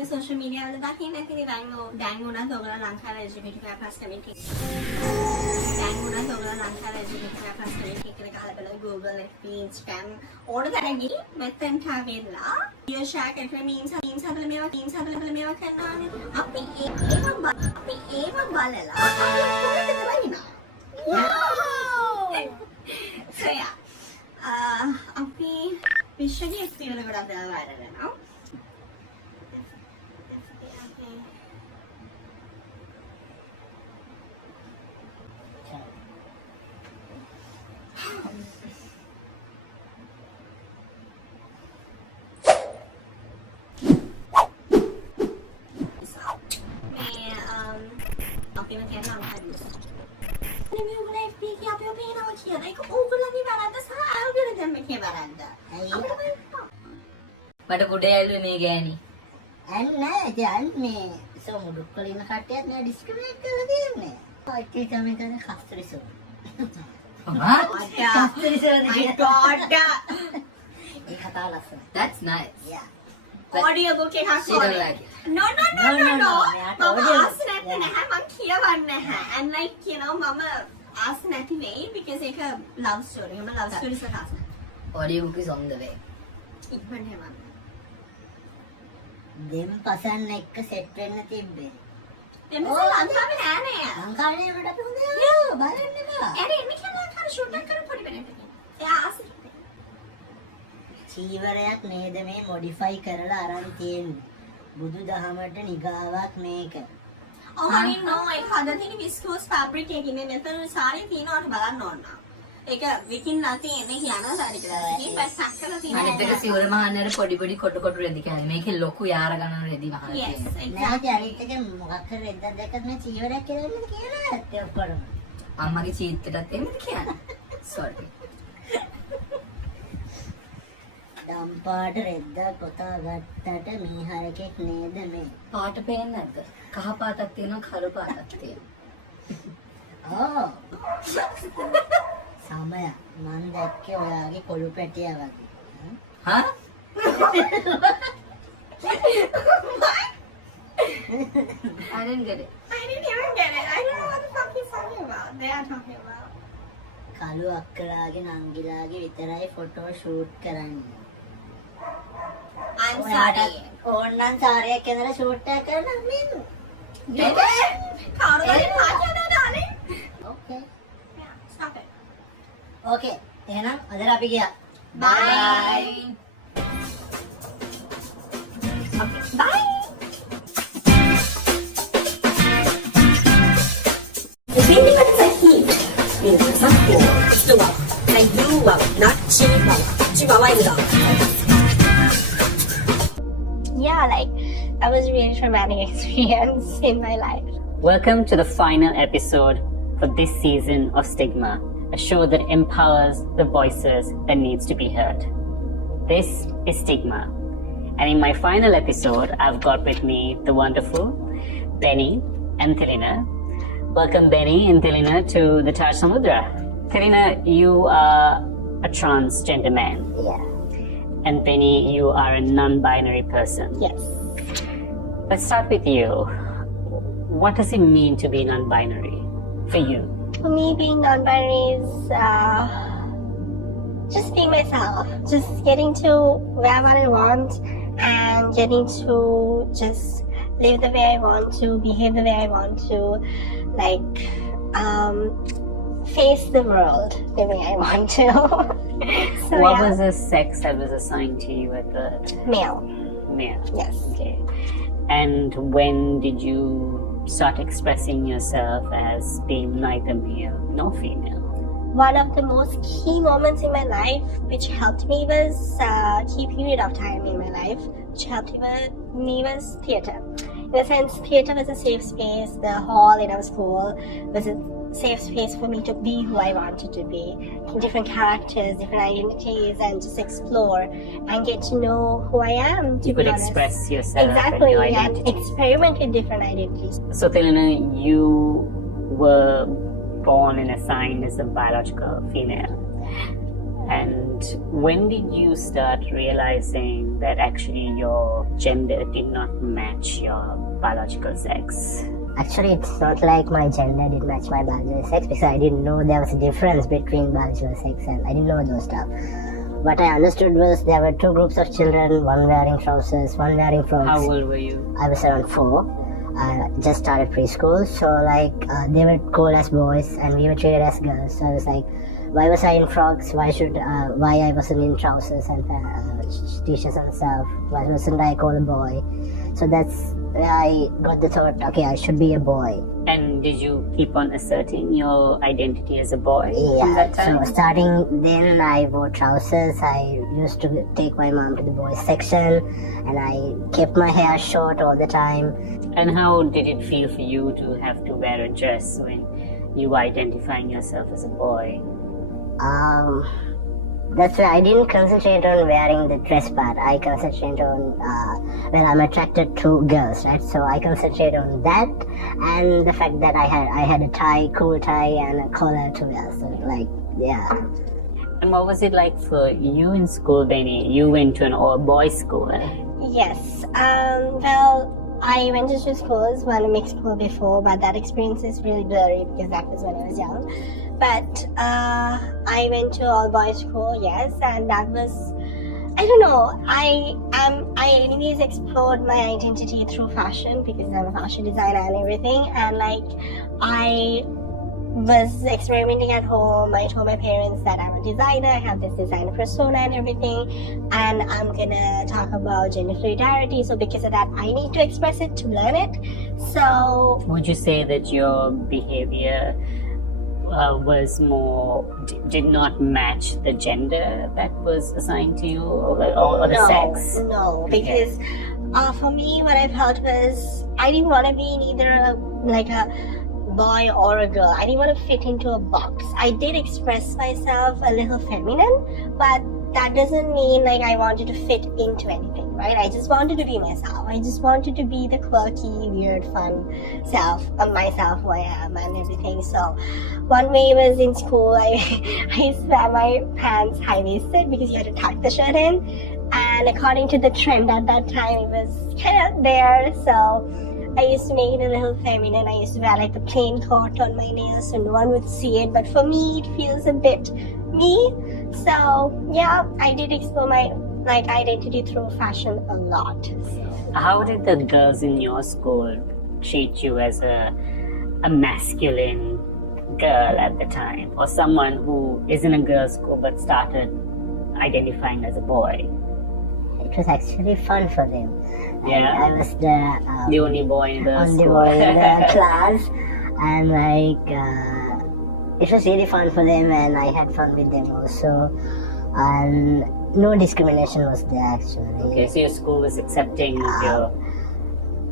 social media වල දකින්න ඇතිනේ දැන් උනත් ඔයගොල්ලෝ ලංකාවේ LGBT+ community දැන් උනත් ඔයගොල්ලෝ ලංකාවේ LGBT+ community එක ගහලා බලලා Google FB Instagram ඕන තරම් ගිහින් මෙතෙන්ට ආවෙලා video share කරලා memes හදලා මේවා කරනවානේ අපි ඒව බලලා කොහෙද බලිනා so yeah අපි විශ්වයේ experience ගොඩක් දේවල් වයිරල් වෙනවා අපි මේ කියන අංකඩිස් නෙමෙයි උනේ FP කිය අපි පේනවා කියලා ඒක ඕගොල්ලන්ගේ වැරද්ද සහ ඇල්ගොරිතම් එකේ වැරද්ද මට ගොඩේ ඇල්ලුවේ මේ ගෑණි නෑ දැන් මේ සමුඩු කලින කට්ටියත් නෑ ඩිස්ක්‍රිමිනේට් කරලා තියෙන්නේ. ඔච්චර තමයි කරන්නේ කස්තරිසෝ. my god ඒ කතාව ලස්සනයි. That's nice. Yeah. audio book එකක් She don't ඕනේ like it. no No. මම ආස නැත්තේ නැහැ මං කියවන්නේ නැහැ and like you know මම ආස නැති වෙයි because ඒක love story මම love stories එක ආස Audio book is on the way. ඉක්මනට මම දෙම් පසන්න එක්ක සෙට් වෙන්න තිබ්බේ. එමස ලංකාවේ නෑනේ ලංකාවේ වට අපි හොඳ යා බලන්න බා. ඇයි එන්නේ කියලා ලංකාවේ ෂූට් එක කරපු පොඩි වෙනට එයා ආස චීවරයක් නේද මේ මොඩිෆයි කරලා අරන් තියෙන්නේ. බුදුදහමට නිගාවක් මේක. Oh honey no ඒක හදලා තියෙන viscose fabric එකකින් මේ මෙතන සාරිය තියෙනවට බලන්න ඕන. ඒක විකින්ලා තියෙන්නේ කියනවා සාරි කියලා. ඉතින් පැක් කරලා තියෙනවා. අනිත් එක සිවුර මහන්නර පොඩි කොටු රෙදි කෑලි. මේකේ ලොකු යාර ගණන් රෙදි මහන්න yes තියෙනවා. නෑ ජරිත් එක මොකක් හරි රෙද්දක් දැක්කත් මේ චීවරයක් කියලා ඉන්නද කියලා ඇත්තේ ඔක්කොම. අම්මගේ චීත්තටත් එහෙමද කියන්නේ? Sorry. දම්පාට රෙද්දක් කොතා ගත්තට මීහරකෙක් නේද මේ. පාට පේන්නේ නැද්ද? කහ පාටක් තියෙනවා කළු පාටක් තියෙනවා. ඕ සමය මන් දැක්කේ ඔයාගේ කොළු පැටිය වගේ. හා? I didn't get it. I didn't even get it. I don't know what the fuck he's talking about. They are talking about. කළු අක්කලාගේ නංගිලාගේ විතරයි ෆොටෝ ෂූට් කරන්නේ. I'm sorry. ඕන්නම් සාරියක් ඇඳලා ෂූට් එකක් කරන්න මෙන්න. කවුරුද පාචන දාන්නේ? ඕකේ. Yeah, stop it. ඕකේ. එහෙනම් අදට අපි ගියා. Bye. Okay, bye. Hindi ba sa heat? Sakto. Chihuahua. Like Chihuahua, not Chihuahua. Chihuahua is a dog. Yeah, like that was a really traumatic experience in my life. Welcome to the final episode for this season of Stigma, a show that empowers the voices that needs to be heard. This is Stigma, and in my final episode, I've got with me the wonderful Benny and Thelina. Welcome Benny and Thelina to the Taj Samudra. Thelina, you are a transgender man. Yeah. And Benny, you are a non-binary person. Yes. Let's start with you. What does it mean to be non-binary for you? For me, being non-binary is just being myself, just getting to wear what I want and getting to just live the way I want to, behave the way I want to, like face the world the way I want to. So What yeah, was the sex that was assigned to you at birth? male. Male. Yes. Okay. And when did you start expressing yourself as being neither male nor female? One of the most key moments in my life which helped me was key period of time in my life which helped me was theatre. In a sense, theatre was a safe space. The hall in our school was a safe space for me to be who I wanted to be. Different characters, different identities, and just explore and get to know who I am. To You be could honest. express yourself Exactly, and your and identity. experiment with different identities. So, Thelina, you were born and assigned as a biological female. And when did you start realizing that actually your gender did not match your biological sex? Actually, it's not like my gender did match my biological sex, because I didn't know there was a difference between biological sex, and I didn't know those stuff. What I understood was there were two groups of children, one wearing trousers, one wearing frocks. How old were you? I was around 4. I just started preschool, so they were called as boys and we were treated as girls. So I was like, why was I in frocks? Why I wasn't in trousers and t-shirts and stuff? Why wasn't I called a boy? So that's where I got the thought, okay, I should be a boy. And did you keep on asserting your identity as a boy in that Yeah, time? so starting then I wore trousers. I used to take my mom to the boys section and I kept my hair short all the time. And how did it feel for you to have to wear a dress when you were identifying yourself as a boy? That's why I didn't concentrate on wearing the dress part. I concentrate on, I'm attracted to girls, right? So I concentrate on that and the fact that I had a tie, cool tie and a collar to wear. So yeah. And what was it like for you in school, Benny? You went to an all-boys school. Yes. Well, I went to two schools, one a mixed school before, but that experience is really blurry because that was when I was young. But I went to all boys school, yes, and that was, I don't know, I anyways explored my identity through fashion because I'm a fashion designer and everything, and I was experimenting at home. I told my parents that I'm a designer, I have this designer persona and everything, and I'm gonna talk about gender fluidity, so because of that I need to express it to learn it. So would you say that your behavior did not match the gender that was assigned to you or the sex? No, because for me what I felt was I didn't want to be neither a boy or a girl. I didn't want to fit into a box. I did express myself a little feminine, but that doesn't mean I wanted to fit into anything, right? I just wanted to be myself. I just wanted to be the quirky, weird, fun self of myself, who I am and everything. So one way was in school, I used to wear my pants high-waisted because you had to tuck the shirt in, and according to the trend at that time, it was kind of there. So I used to make it a little feminine. I used to wear the plain coat on my nails so no one would see it, but for me it feels a bit me. So yeah, I did explore my identity through fashion a lot. How did the girls in your school treat you as a masculine girl at the time, or someone who is in a girls' school but started identifying as a boy? It was actually fun for them. Yeah. I was The only boy in the only school. boy in the class, and it was really fun for them, and I had fun with them also, and no discrimination was there actually. Okay, so your school was accepting of your...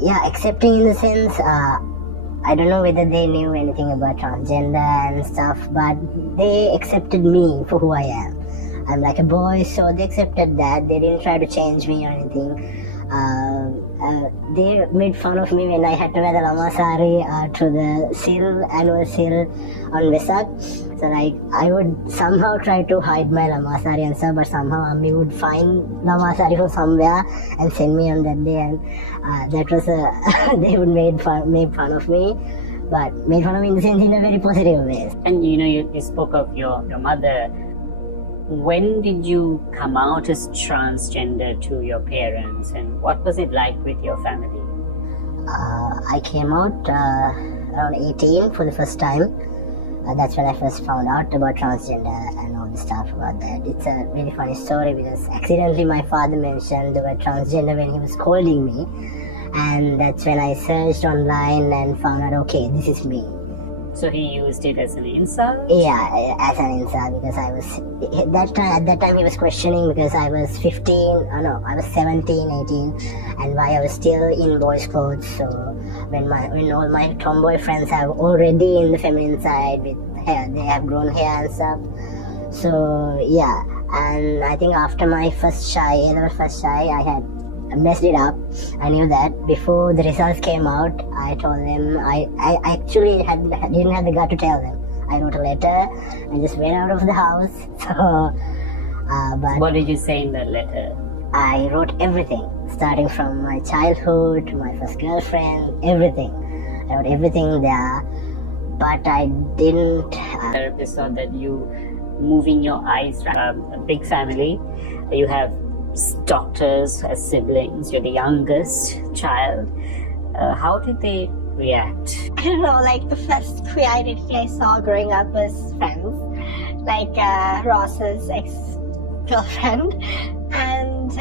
Yeah, accepting in the sense, I don't know whether they knew anything about transgender and stuff, but they accepted me for who I am. I'm like a boy, so they accepted that. They didn't try to change me or anything. They made fun of me when I had to wear the lama sari to the annual seal on Vesak. So I would somehow try to hide my lama sari and stuff, but somehow Ammi would find lama sari from somewhere and send me on that day, and that was they would make fun of me, but made fun of me in a very positive way. And you spoke of your mother. When did you come out as transgender to your parents, and what was it like with your family? I came out around 18 for the first time. That's when I first found out about transgender and all the stuff about that. It's a really funny story because accidentally my father mentioned the word transgender when he was scolding me, and that's when I searched online and found out, okay, this is me. So he used it as an insult? Yeah, as an insult, because at that time he was questioning because I was 17, 18, and why I was still in boys' clothes. So when all my tomboy friends are already in the feminine side with hair, they have grown hair and stuff. So yeah, and I think after my first shy, I had messed it up. I knew that before the results came out. I told them, I actually didn't have the gut to tell them. I wrote a letter and just went out of the house. So But What did you say in that letter? I wrote everything, starting from my childhood to my first girlfriend, everything. I wrote everything there, but I didn't. Therapist saw that you moving your eyes around a big family. You have doctors as siblings. You're the youngest child. How did they react? I don't know, like the first queer identity I saw growing up was Friends, like Ross's ex-girlfriend, and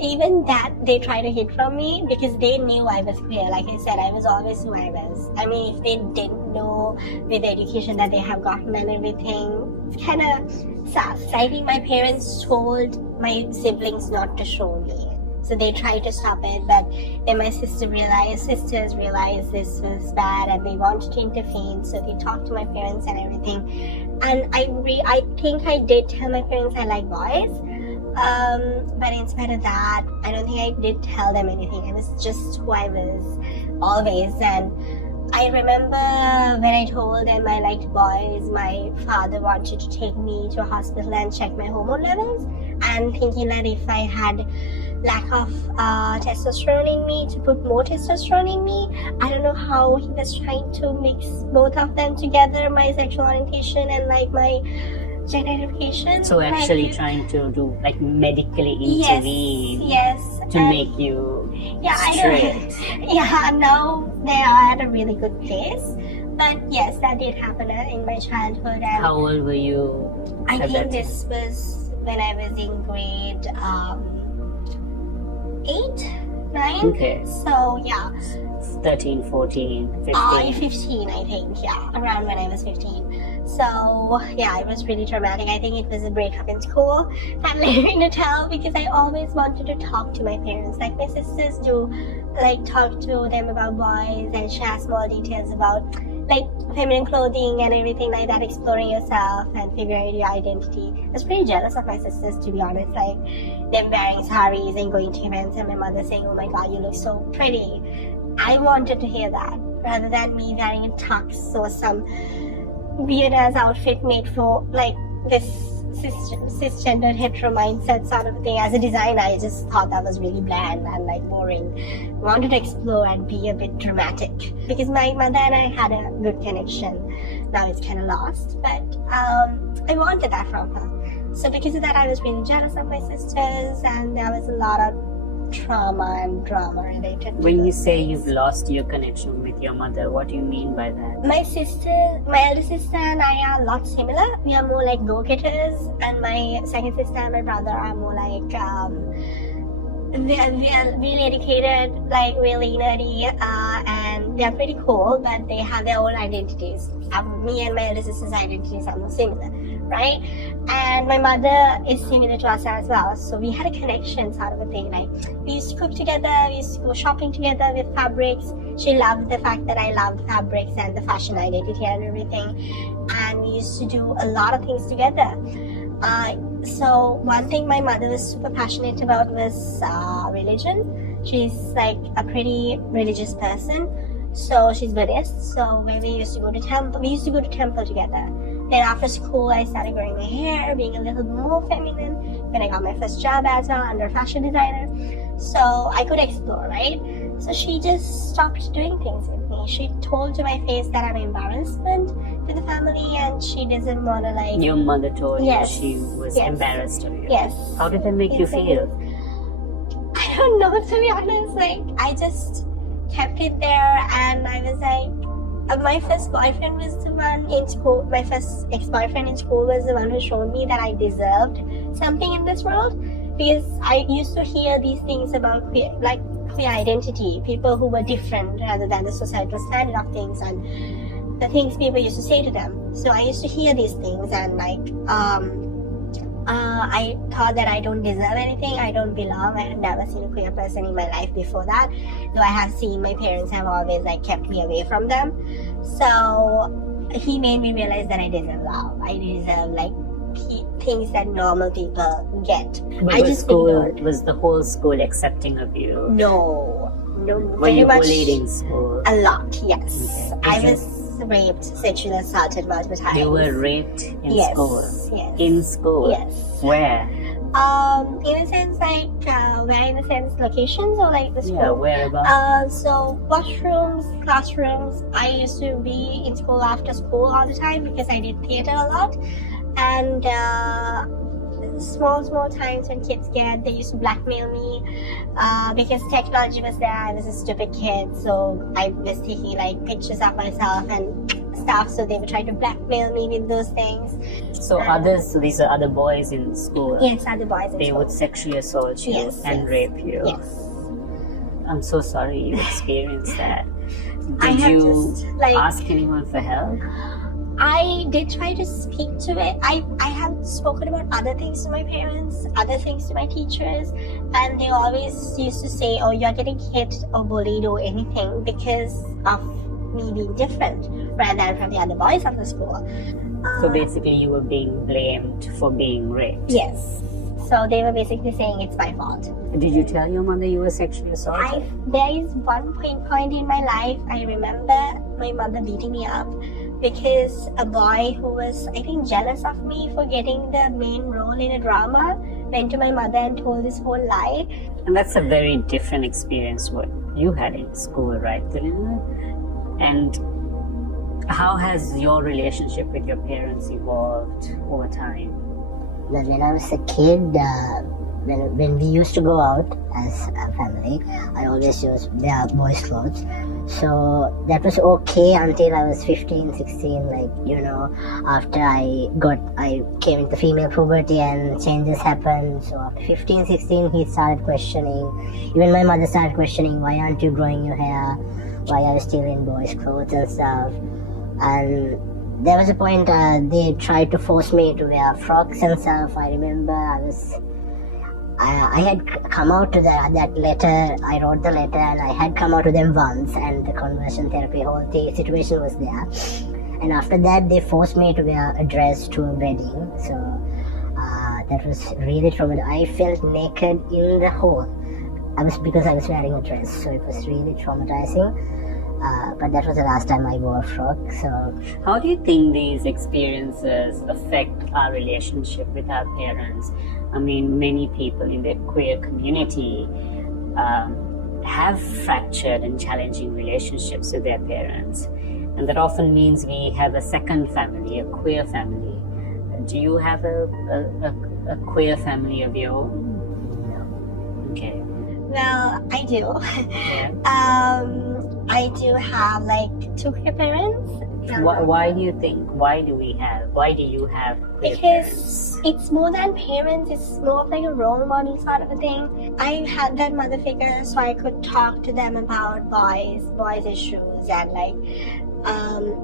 even that they tried to hide from me because they knew I was queer. Like I said, I was always who I was. I mean, if they didn't know with the education that they have gotten and everything, it's kind of sus. I think my parents told my siblings not to show me. So they tried to stop it, but then my sisters realized this was bad and they wanted to intervene. So they talked to my parents and everything. And I think I did tell my parents I like boys. But in spite of that, I don't think I did tell them anything. I was just who I was always. And I remember when I told them I liked boys, my father wanted to take me to a hospital and check my hormone levels, and thinking that if I had lack of testosterone in me, to put more testosterone in me. I don't know how he was trying to mix both of them together, my sexual orientation and like my gender identification. So actually like, trying to do like medically intervene yes, to and make you I straight. now they are at a really good place. But yes, that did happen in my childhood. And How old were you? I at think that this was when I was in grade 8, 9. Okay. So yeah, 13, 14, 15. 15, I think. Yeah, around when I was 15. So yeah, it was really traumatic. I think it was a breakup in school that led me to tell, because I always wanted to talk to my parents, like my sisters do, like talk to them about boys and share small details about like feminine clothing and everything like that, exploring yourself and figuring out your identity. I was pretty jealous of my sisters, to be honest, like them wearing saris and going to events and my mother saying, "Oh my god, you look so pretty." I wanted to hear that rather than me wearing a tux or some weird ass outfit made for like this cisgender hetero mindset sort of thing. As a designer, I just thought that was really bland and like boring. I wanted to explore and be a bit dramatic because my mother and I had a good connection. Now it's kind of lost, but I wanted that from her. So because of that, I was really jealous of my sisters, and there was a lot of trauma and drama related to When you those say things. you've lost your connection with your mother, what do you mean by that? My elder sister and I are a lot similar. We are more like go-getters, and my second sister and my brother are more like we are really educated, like really nerdy, and they're pretty cool, but they have their own identities. Me and my elder sister's identities are more similar, right? And my mother is similar to us as well, so we had a connection sort of a thing. Like we used to cook together, we used to go shopping together with fabrics. She loved the fact that I loved fabrics and the fashion identity and everything, and we used to do a lot of things together. So one thing my mother was super passionate about was religion. She's like a pretty religious person. So she's Buddhist. So when we used to go to temple together. Then after school, I started growing my hair, being a little more feminine. When I got my first job as well under fashion designer, so I could explore, right? So she just stopped doing things with me. She told to my face that I'm an embarrassment to the family, and she doesn't want to like. Your mother told Yes. you she was Yes. embarrassed of you. Yes. How did that make you feel? I don't know, to be honest. Like, I just kept it there, and I was like, my first boyfriend was the one in school. My first ex-boyfriend in school was the one who showed me that I deserved something in this world, because I used to hear these things about queer identity, people who were different rather than the societal standard of things, and the things people used to say to them. So I used to hear these things, and like I thought that I don't deserve anything, I don't belong. I had never seen a queer person in my life before that, though I have seen my parents have always like kept me away from them. So he made me realize that I deserve love. I deserve like things that normal people get. But I just ignored. was the whole school accepting of you? No, Were very you much. bullied in school? A lot, yes. Okay. I Did you- was raped, sexually assaulted multiple times. You were raped in Yes, school? yes. In school? Yes. Where? In a sense, like, where in a sense, locations or like the school? Yeah, whereabouts? So washrooms, classrooms. I used to be in school after school all the time because I did theater a lot. And small times when kids get, they used to blackmail me because technology was there. I was a stupid kid, so I was taking like pictures of myself and stuff. So they were trying to blackmail me with those things. So these are other boys in school? Yes, other boys in They school. would sexually assault you Yes, and yes. rape you? Yes. I'm so sorry you experienced that. I Did have you just, like- ask anyone for help? I did try to speak to it. I have spoken about other things to my parents, other things to my teachers, and they always used to say, oh, you're getting hit or bullied or anything because of me being different rather than from the other boys of the school. So basically you were being blamed for being raped? Yes. So they were basically saying it's my fault. Did you tell your mother you were sexually assaulted? There is one point in my life I remember my mother beating me up because a boy who was, I think, jealous of me for getting the main role in a drama went to my mother and told this whole lie. And that's a very different experience what you had in school, right, Dilina? And how has your relationship with your parents evolved over time? Well, when I was a kid, when we used to go out as a family, I always used wear boys' clothes. So that was okay until I was 15, 16, like, you know, after I came into female puberty and changes happened. So after 15, 16, he started questioning, even my mother started questioning, why aren't you growing your hair? Why are you still in boys' clothes and stuff? And there was a point they tried to force me to wear frocks and stuff. I remember I had come out to that letter. I wrote the letter and I had come out to them once, and the conversion therapy whole situation was there. And after that, they forced me to wear a dress to a wedding. So that was really traumatizing. I felt naked in the hall. Because I was wearing a dress, so it was really traumatizing. But that was the last time I wore a frock. So How do you think these experiences affect our relationship with our parents? I mean, many people in the queer community have fractured and challenging relationships with their parents. And that often means we have a second family, a queer family. Do you have a queer family of your own? Okay. Well, I do. I do have like two queer parents. Why do you have queer Because parents? it's more than parents, it's more of like a role model sort of a thing. I had that mother figure so I could talk to them about boys issues and like,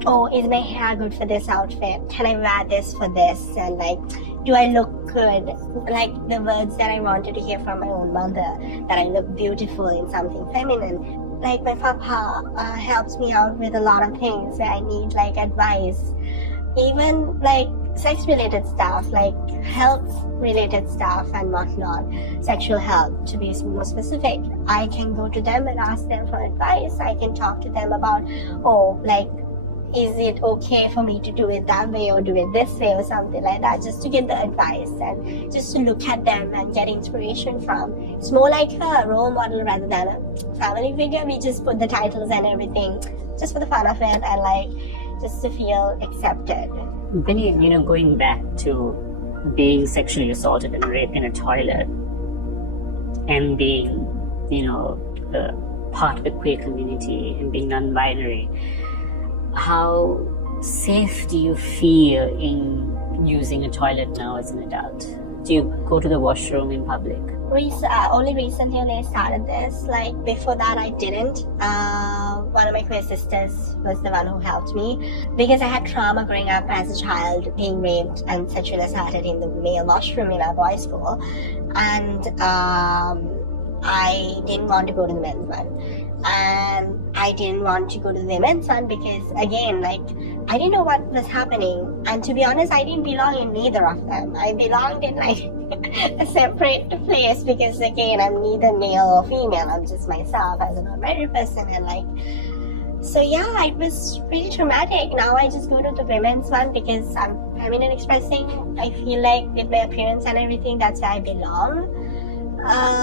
oh, is my hair good for this outfit? Can I wear this for this? And like, do I look good? Like the words that I wanted to hear from my own mother, that I look beautiful in something feminine. Like my papa helps me out with a lot of things where I need like advice. Even like sex related stuff, like health related stuff and whatnot, sexual health to be more specific. I can go to them and ask them for advice. I can talk to them about, oh, like, is it okay for me to do it that way or do it this way or something like that, just to get the advice and just to look at them and get inspiration from. It's more like a role model rather than a family figure. We just put the titles and everything just for the fun of it and like just to feel accepted. Then you know, going back to being sexually assaulted and raped in a toilet and being, you know, part of the queer community and being non-binary, how safe do you feel in using a toilet now as an adult? Do you go to the washroom in public? Only recently when I started this. Like before that I didn't. One of my queer sisters was the one who helped me because I had trauma growing up as a child, being raped and sexually assaulted in the male washroom in our boys' school, and I didn't want to go to the men's one. And I didn't want to go to the women's one because, again, like, I didn't know what was happening. And to be honest, I didn't belong in neither of them. I belonged in, like, a separate place because, again, I'm neither male or female. I'm just myself as a non-binary person. And, like, So yeah, it was really traumatic. Now I just go to the women's one because I'm feminine expressing. I feel like with my appearance and everything, that's where I belong.